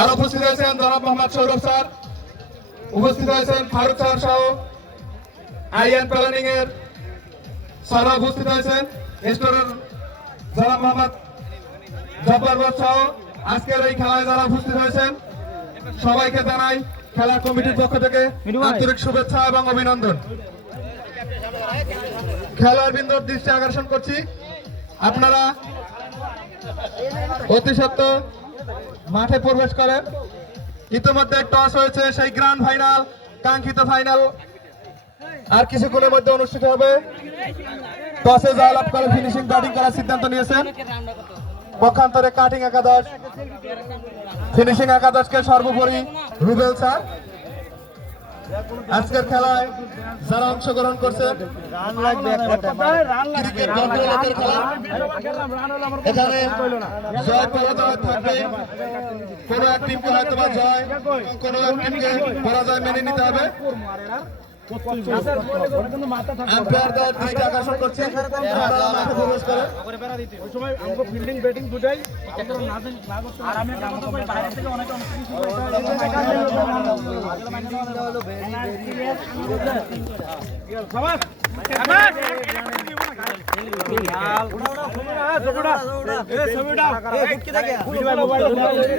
আর উপস্থিত হয়েছেন জনাব মোহাম্মদ সৌরভ স্যার, উপস্থিত হয়েছেন ফারুক স্যার সহ আইএন প্ল্যানিং এর স্যাররা উপস্থিত হয়েছেন, স্টোরের জনাব মোহাম্মদ জব্বার সহ আজকের এই খেলায় যারা উপস্থিত হয়েছেন সবাইকে জানাই খেলা কমিটির পক্ষ থেকে আন্তরিক শুভেচ্ছা এবং অভিনন্দন। খেলার বিন্দুর দৃষ্টি আকর্ষণ করছি, আপনারা অতি সত্ত্বর মাঠে প্রবেশ করেন। ইতিমধ্যে টস হয়েছে, সেই গ্র্যান্ড ফাইনাল, কাঙ্ক্ষিত ফাইনাল আর কিছুক্ষণের মধ্যে অনুষ্ঠিত হবে। টসে জয়লাভ করে ফিনিশিং ব্যাটিং করার সিদ্ধান্ত নিয়েছেন পক্ষান্তরে কাটিং একাদশ। ফিনিশিং একাদশকে সর্বোপরি রুবেল স্যার। আজকের খেলায় যারা অংশগ্রহণ করছে ক্রিকেট গণতান্ত্রিক খেলা, এখানে জয় পরাজয় থাকবে। কোনো এক টিমকে হয়তো বা জয়, কোনো এক টিমকে পরাজয় মেনে নিতে হবে। আম্পায়ারদের দৃষ্টি আকর্ষণ করছে, আপনারা মাঠে প্রবেশ করেন। ওই সময় আমাকে ফিল্ডিং ব্যাটিং দুটাই আর আমি একটা কথা কই, বাইরে থেকে অনেক অনেক